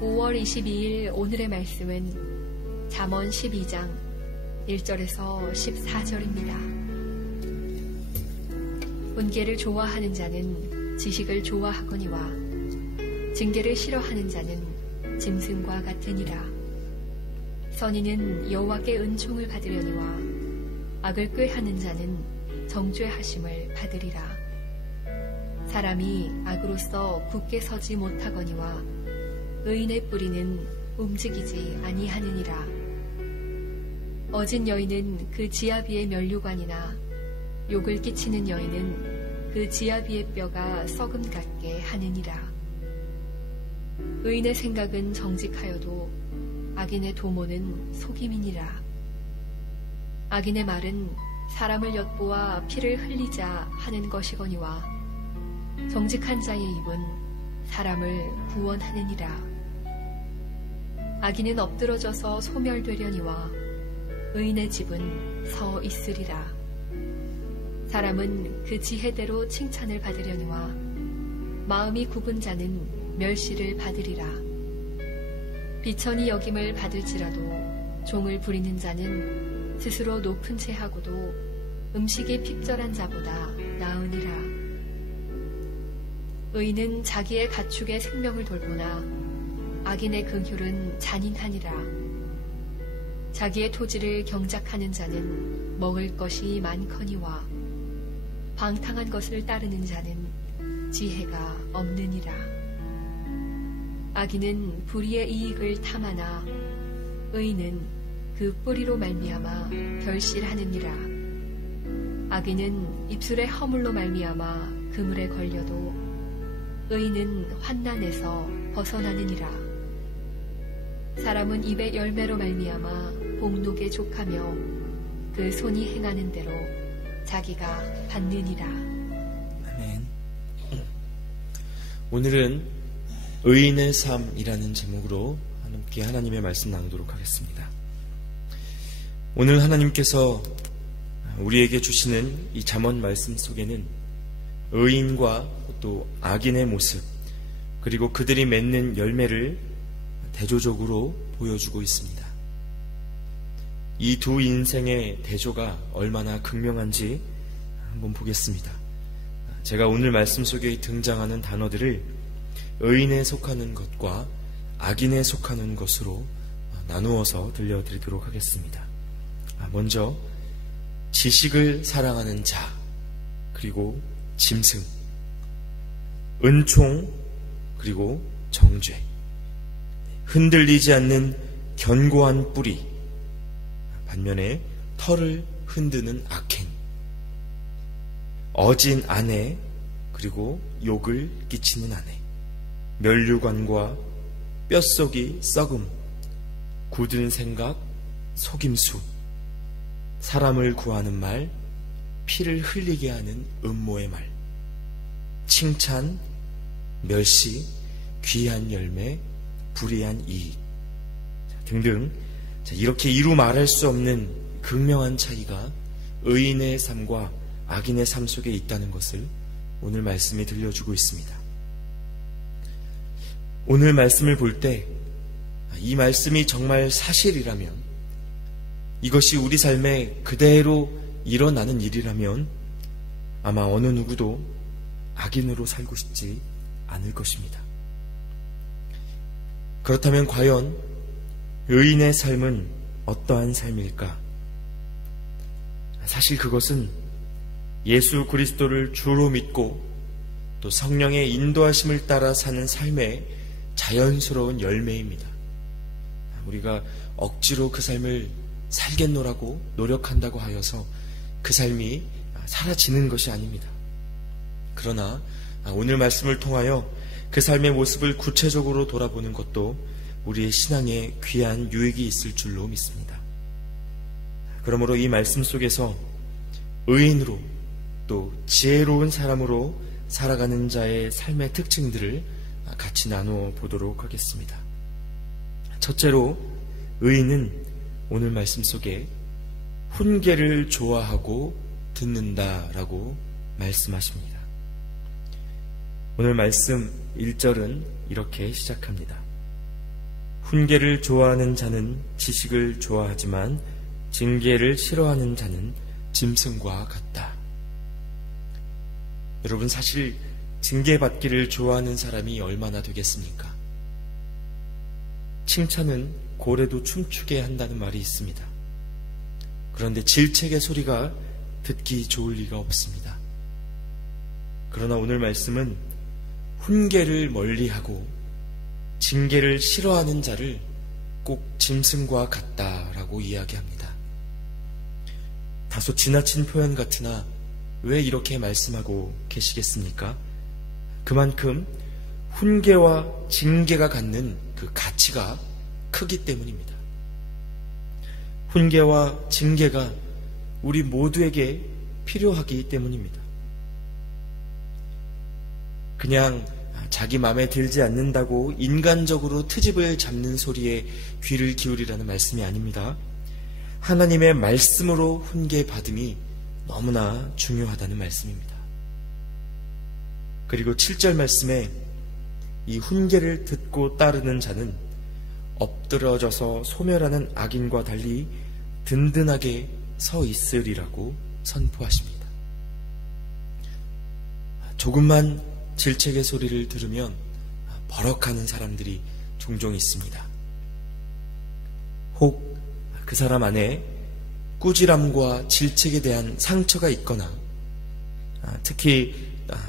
5월 22일 오늘의 말씀은 잠언 12장 1절에서 14절입니다. 훈계를 좋아하는 자는 지식을 좋아하거니와 징계를 싫어하는 자는 짐승과 같으니라. 선인은 여호와께 은총을 받으려니와 악을 꾀하는 자는 정죄하심을 받으리라. 사람이 악으로서 굳게 서지 못하거니와 의인의 뿌리는 움직이지 아니하느니라. 어진 여인은 그 지아비의 면류관이나 욕을 끼치는 여인은 그 지아비의 뼈가 썩음 같게 하느니라. 의인의 생각은 정직하여도 악인의 도모는 속임이니라. 악인의 말은 사람을 엿보아 피를 흘리자 하는 것이거니와 정직한 자의 입은 사람을 구원하느니라. 악인은 엎드러져서 소멸되려니와 의인의 집은 서 있으리라. 사람은 그 지혜대로 칭찬을 받으려니와 마음이 굽은 자는 멸시를 받으리라. 비천이 여김을 받을지라도 종을 부리는 자는 스스로 높은 채하고도 음식이 핍절한 자보다 나으니라. 의인은 자기의 가축의 생명을 돌보나 악인의 긍휼은 잔인하니라. 자기의 토지를 경작하는 자는 먹을 것이 많거니와 방탕한 것을 따르는 자는 지혜가 없느니라. 악인은 불의의 이익을 탐하나 의인은 그 뿌리로 말미암아 결실하느니라. 악인은 입술의 허물로 말미암아 그물에 걸려도 의인은 환난에서 벗어나느니라. 사람은 입의 열매로 말미암아 복록에 족하며 그 손이 행하는 대로 자기가 받느니라. 아멘. 오늘은 의인의 삶이라는 제목으로 함께 하나님의 말씀 나누도록 하겠습니다. 오늘 하나님께서 우리에게 주시는 이 잠언 말씀 속에는 의인과 또 악인의 모습, 그리고 그들이 맺는 열매를 대조적으로 보여주고 있습니다. 이 두 인생의 대조가 얼마나 극명한지 한번 보겠습니다. 제가 오늘 말씀 속에 등장하는 단어들을 의인에 속하는 것과 악인에 속하는 것으로 나누어서 들려드리도록 하겠습니다. 먼저 지식을 사랑하는 자, 그리고 짐승, 은총, 그리고 정죄, 흔들리지 않는 견고한 뿌리, 반면에 털을 흔드는 악행, 어진 아내, 그리고 욕을 끼치는 아내, 면류관과 뼛속이 썩음, 굳은 생각, 속임수, 사람을 구하는 말, 피를 흘리게 하는 음모의 말, 칭찬, 멸시, 귀한 열매, 불이한 이익 등등, 이렇게 이루 말할 수 없는 극명한 차이가 의인의 삶과 악인의 삶 속에 있다는 것을 오늘 말씀이 들려주고 있습니다. 오늘 말씀을 볼 때 이 말씀이 정말 사실이라면, 이것이 우리 삶에 그대로 일어나는 일이라면 아마 어느 누구도 악인으로 살고 싶지 않을 것입니다. 그렇다면 과연 의인의 삶은 어떠한 삶일까? 사실 그것은 예수 그리스도를 주로 믿고 또 성령의 인도하심을 따라 사는 삶의 자연스러운 열매입니다. 우리가 억지로 그 삶을 살겠노라고 노력한다고 하여서 그 삶이 사라지는 것이 아닙니다. 그러나 오늘 말씀을 통하여 그 삶의 모습을 구체적으로 돌아보는 것도 우리의 신앙에 귀한 유익이 있을 줄로 믿습니다. 그러므로 이 말씀 속에서 의인으로 또 지혜로운 사람으로 살아가는 자의 삶의 특징들을 같이 나누어 보도록 하겠습니다. 첫째로, 의인은 오늘 말씀 속에 훈계를 좋아하고 듣는다라고 말씀하십니다. 오늘 말씀 1절은 이렇게 시작합니다. 훈계를 좋아하는 자는 지식을 좋아하지만 징계를 싫어하는 자는 짐승과 같다. 여러분, 사실 징계받기를 좋아하는 사람이 얼마나 되겠습니까? 칭찬은 고래도 춤추게 한다는 말이 있습니다. 그런데 질책의 소리가 듣기 좋을 리가 없습니다. 그러나 오늘 말씀은 훈계를 멀리하고 징계를 싫어하는 자를 꼭 짐승과 같다라고 이야기합니다. 다소 지나친 표현 같으나 왜 이렇게 말씀하고 계시겠습니까? 그만큼 훈계와 징계가 갖는 그 가치가 크기 때문입니다. 훈계와 징계가 우리 모두에게 필요하기 때문입니다. 그냥 자기 마음에 들지 않는다고 인간적으로 트집을 잡는 소리에 귀를 기울이라는 말씀이 아닙니다. 하나님의 말씀으로 훈계받음이 너무나 중요하다는 말씀입니다. 그리고 7절 말씀에 이 훈계를 듣고 따르는 자는 엎드러져서 소멸하는 악인과 달리 든든하게 서 있으리라고 선포하십니다. 조금만 질책의 소리를 들으면 버럭하는 사람들이 종종 있습니다. 혹 그 사람 안에 꾸지람과 질책에 대한 상처가 있거나 특히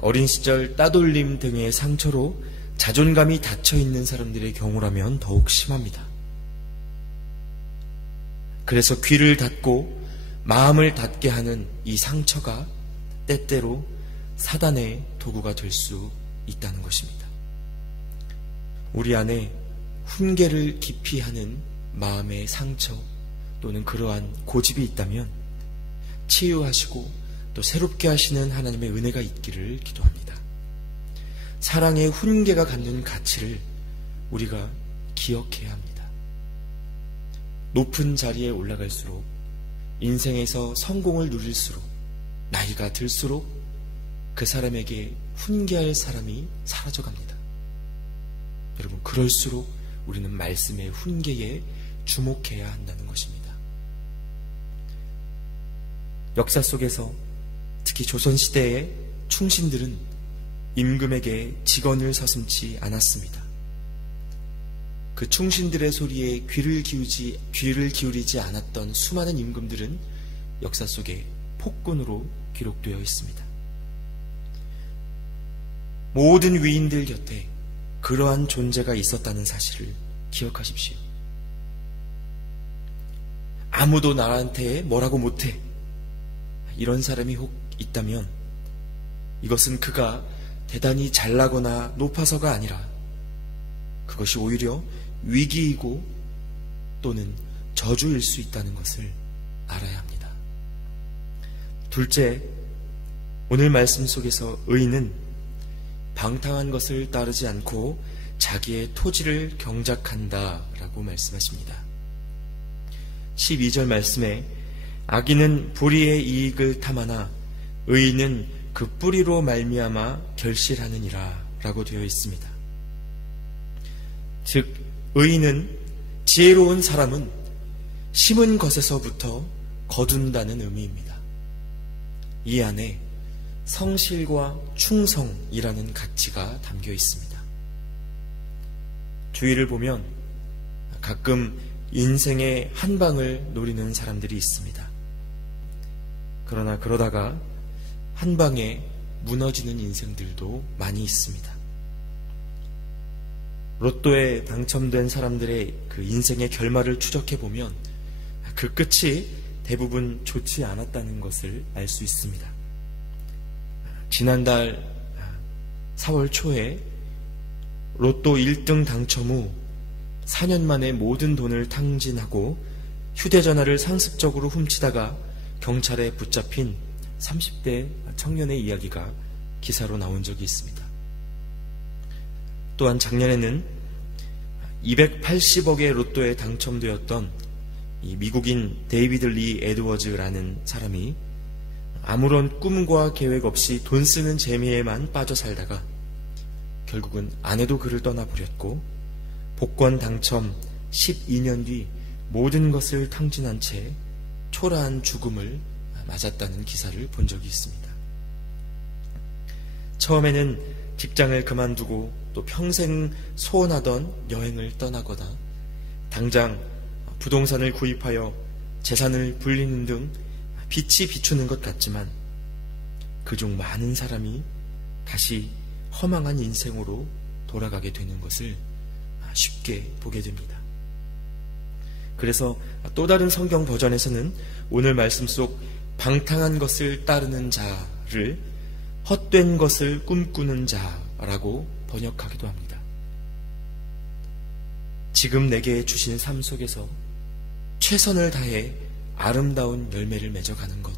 어린 시절 따돌림 등의 상처로 자존감이 닫혀있는 사람들의 경우라면 더욱 심합니다. 그래서 귀를 닫고 마음을 닫게 하는 이 상처가 때때로 사단의 도구가 될 수 있다는 것입니다. 우리 안에 훈계를 깊이 하는 마음의 상처 또는 그러한 고집이 있다면 치유하시고 또 새롭게 하시는 하나님의 은혜가 있기를 기도합니다. 사랑의 훈계가 갖는 가치를 우리가 기억해야 합니다. 높은 자리에 올라갈수록 인생에서 성공을 누릴수록 나이가 들수록 그 사람에게 훈계할 사람이 사라져갑니다. 여러분, 그럴수록 우리는 말씀의 훈계에 주목해야 한다는 것입니다. 역사 속에서 특히 조선시대의 충신들은 임금에게 직언을 서슴지 않았습니다. 그 충신들의 소리에 귀를 기울이지 않았던 수많은 임금들은 역사 속에 폭군으로 기록되어 있습니다. 모든 위인들 곁에 그러한 존재가 있었다는 사실을 기억하십시오. 아무도 나한테 뭐라고 못해. 이런 사람이 혹 있다면 이것은 그가 대단히 잘나거나 높아서가 아니라 그것이 오히려 위기이고 또는 저주일 수 있다는 것을 알아야 합니다. 둘째, 오늘 말씀 속에서 의인은 방탕한 것을 따르지 않고 자기의 토지를 경작한다라고 말씀하십니다. 12절 말씀에 악인은 불의의 이익을 탐하나 의인은 그 뿌리로 말미암아 결실하느니라 라고 되어 있습니다. 즉 의인은 지혜로운 사람은 심은 것에서부터 거둔다는 의미입니다. 이 안에 성실과 충성이라는 가치가 담겨 있습니다. 주위를 보면 가끔 인생의 한 방을 노리는 사람들이 있습니다. 그러나 그러다가 한 방에 무너지는 인생들도 많이 있습니다. 로또에 당첨된 사람들의 그 인생의 결말을 추적해 보면 그 끝이 대부분 좋지 않았다는 것을 알 수 있습니다. 지난달 4월 초에 로또 1등 당첨 후 4년 만에 모든 돈을 탕진하고 휴대전화를 상습적으로 훔치다가 경찰에 붙잡힌 30대 청년의 이야기가 기사로 나온 적이 있습니다. 또한 작년에는 280억의 로또에 당첨되었던 이 미국인 데이비드 리 에드워즈라는 사람이 아무런 꿈과 계획 없이 돈 쓰는 재미에만 빠져 살다가 결국은 아내도 그를 떠나버렸고 복권 당첨 12년 뒤 모든 것을 탕진한 채 초라한 죽음을 맞았다는 기사를 본 적이 있습니다. 처음에는 직장을 그만두고 또 평생 소원하던 여행을 떠나거나 당장 부동산을 구입하여 재산을 불리는 등 빛이 비추는 것 같지만 그중 많은 사람이 다시 허망한 인생으로 돌아가게 되는 것을 쉽게 보게 됩니다. 그래서 또 다른 성경 버전에서는 오늘 말씀 속 방탕한 것을 따르는 자를 헛된 것을 꿈꾸는 자라고 번역하기도 합니다. 지금 내게 주신 삶 속에서 최선을 다해 아름다운 열매를 맺어가는 것,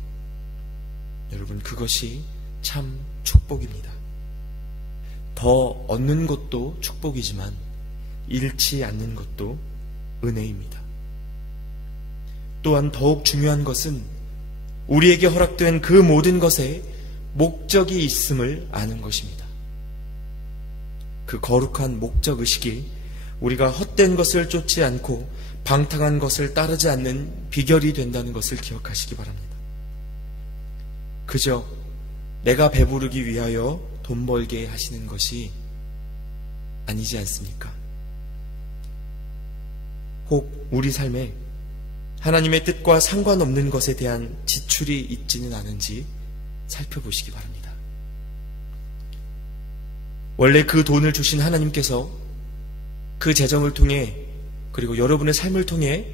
여러분 그것이 참 축복입니다. 더 얻는 것도 축복이지만 잃지 않는 것도 은혜입니다. 또한 더욱 중요한 것은 우리에게 허락된 그 모든 것에 목적이 있음을 아는 것입니다. 그 거룩한 목적의식이 우리가 헛된 것을 쫓지 않고 방탕한 것을 따르지 않는 비결이 된다는 것을 기억하시기 바랍니다. 그저 내가 배부르기 위하여 돈 벌게 하시는 것이 아니지 않습니까? 혹 우리 삶에 하나님의 뜻과 상관없는 것에 대한 지출이 있지는 않은지 살펴보시기 바랍니다. 원래 그 돈을 주신 하나님께서 그 재정을 통해 그리고 여러분의 삶을 통해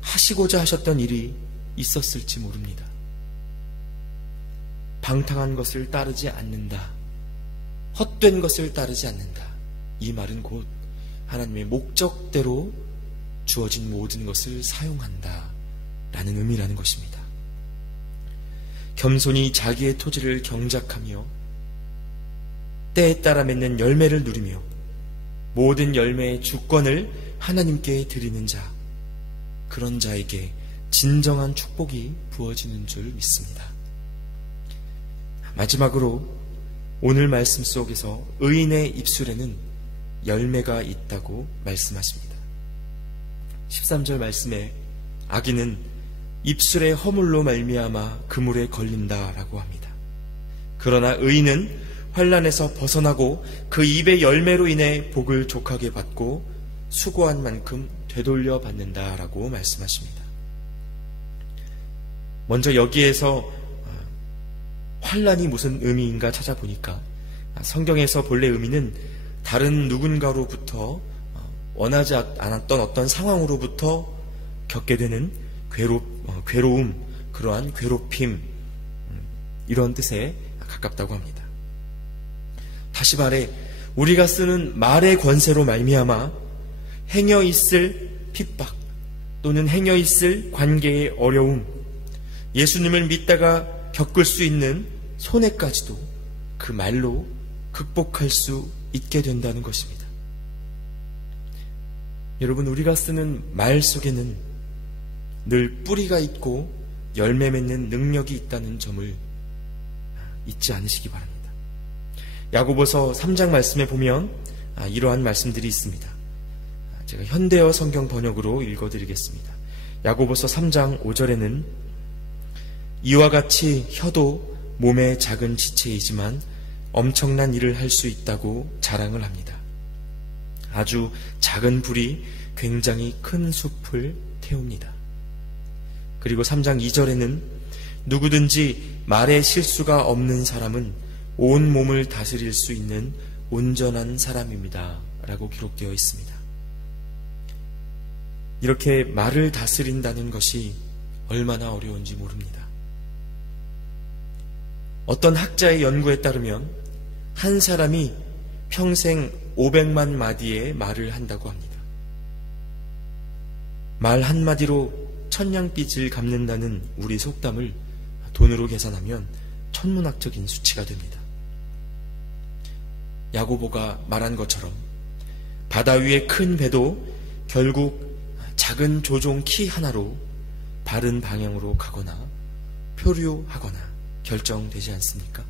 하시고자 하셨던 일이 있었을지 모릅니다. 방탕한 것을 따르지 않는다. 헛된 것을 따르지 않는다. 이 말은 곧 하나님의 목적대로 주어진 모든 것을 사용한다 라는 의미라는 것입니다. 겸손히 자기의 토지를 경작하며 때에 따라 맺는 열매를 누리며 모든 열매의 주권을 하나님께 드리는 자, 그런 자에게 진정한 축복이 부어지는 줄 믿습니다. 마지막으로 오늘 말씀 속에서 의인의 입술에는 열매가 있다고 말씀하십니다. 13절 말씀에 악인은 입술의 허물로 말미암아 그물에 걸린다라고 합니다. 그러나 의인은 환난에서 벗어나고 그 입의 열매로 인해 복을 족하게 받고 수고한 만큼 되돌려 받는다라고 말씀하십니다. 먼저 여기에서 환난이 무슨 의미인가 찾아보니까 성경에서 본래 의미는 다른 누군가로부터 원하지 않았던 어떤 상황으로부터 겪게 되는 괴로움, 그러한 괴롭힘, 이런 뜻에 가깝다고 합니다. 다시 말해 우리가 쓰는 말의 권세로 말미암아 행여 있을 핍박 또는 행여 있을 관계의 어려움, 예수님을 믿다가 겪을 수 있는 손해까지도 그 말로 극복할 수 있게 된다는 것입니다. 여러분, 우리가 쓰는 말 속에는 늘 뿌리가 있고 열매 맺는 능력이 있다는 점을 잊지 않으시기 바랍니다. 야고보서 3장 말씀에 보면 이러한 말씀들이 있습니다. 제가 현대어 성경 번역으로 읽어드리겠습니다. 야고보서 3장 5절에는 이와 같이 혀도 몸의 작은 지체이지만 엄청난 일을 할 수 있다고 자랑을 합니다. 아주 작은 불이 굉장히 큰 숲을 태웁니다. 그리고 3장 2절에는 누구든지 말에 실수가 없는 사람은 온 몸을 다스릴 수 있는 온전한 사람입니다 라고 기록되어 있습니다. 이렇게 말을 다스린다는 것이 얼마나 어려운지 모릅니다. 어떤 학자의 연구에 따르면 한 사람이 평생 500만 마디의 말을 한다고 합니다. 말 한마디로 천냥빚을 갚는다는 우리 속담을 돈으로 계산하면 천문학적인 수치가 됩니다. 야고보가 말한 것처럼 바다 위의 큰 배도 결국 작은 조종 키 하나로 바른 방향으로 가거나 표류하거나 결정되지 않습니까?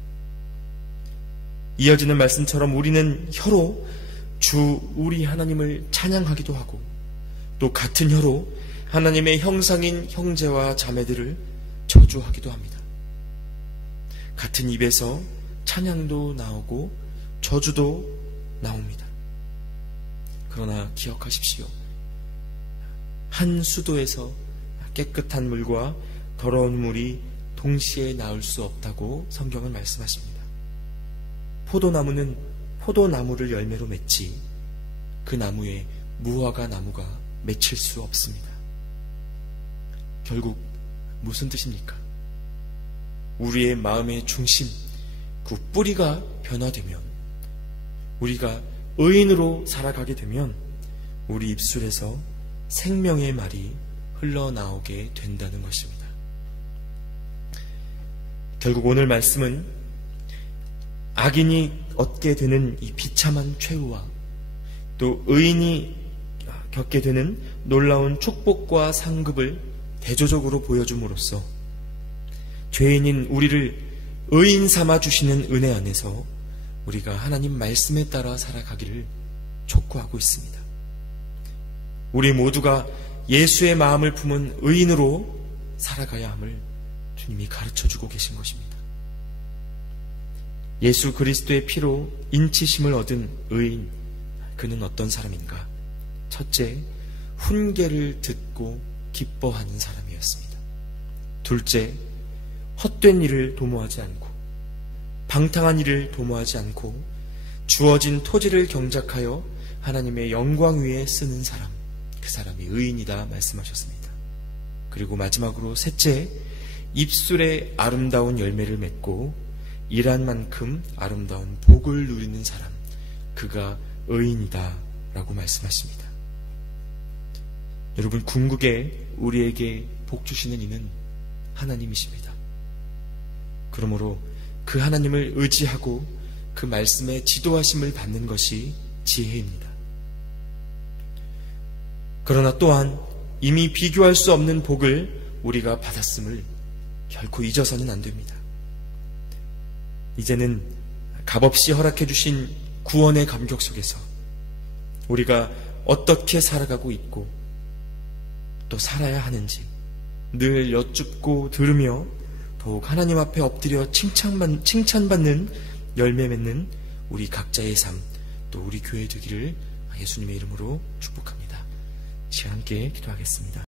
이어지는 말씀처럼 우리는 혀로 주 우리 하나님을 찬양하기도 하고 또 같은 혀로 하나님의 형상인 형제와 자매들을 저주하기도 합니다. 같은 입에서 찬양도 나오고 저주도 나옵니다. 그러나 기억하십시오. 한 수도에서 깨끗한 물과 더러운 물이 동시에 나올 수 없다고 성경은 말씀하십니다. 포도나무는 포도나무를 열매로 맺지 그 나무에 무화과 나무가 맺힐 수 없습니다. 결국 무슨 뜻입니까? 우리의 마음의 중심, 그 뿌리가 변화되면, 우리가 의인으로 살아가게 되면 우리 입술에서 생명의 말이 흘러나오게 된다는 것입니다. 결국 오늘 말씀은 악인이 얻게 되는 이 비참한 최후와 또 의인이 겪게 되는 놀라운 축복과 상급을 대조적으로 보여줌으로써 죄인인 우리를 의인 삼아 주시는 은혜 안에서 우리가 하나님 말씀에 따라 살아가기를 촉구하고 있습니다. 우리 모두가 예수의 마음을 품은 의인으로 살아가야 함을 주님이 가르쳐주고 계신 것입니다. 예수 그리스도의 피로 인치심을 얻은 의인, 그는 어떤 사람인가? 첫째, 훈계를 듣고 기뻐하는 사람이었습니다. 둘째, 헛된 일을 도모하지 않고 방탕한 일을 도모하지 않고 주어진 토지를 경작하여 하나님의 영광 위에 쓰는 사람, 그 사람이 의인이다 말씀하셨습니다. 그리고 마지막으로 셋째, 입술에 아름다운 열매를 맺고 일한 만큼 아름다운 복을 누리는 사람, 그가 의인이다 라고 말씀하십니다. 여러분, 궁극에 우리에게 복 주시는 이는 하나님이십니다. 그러므로 그 하나님을 의지하고 그 말씀의 지도하심을 받는 것이 지혜입니다. 그러나 또한 이미 비교할 수 없는 복을 우리가 받았음을 결코 잊어서는 안 됩니다. 이제는 값없이 허락해 주신 구원의 감격 속에서 우리가 어떻게 살아가고 있고 또 살아야 하는지 늘 여쭙고 들으며 더욱 하나님 앞에 엎드려 칭찬받는 열매 맺는 우리 각자의 삶, 또 우리 교회 되기를 예수님의 이름으로 축복합니다. 시간 함께 기도하겠습니다.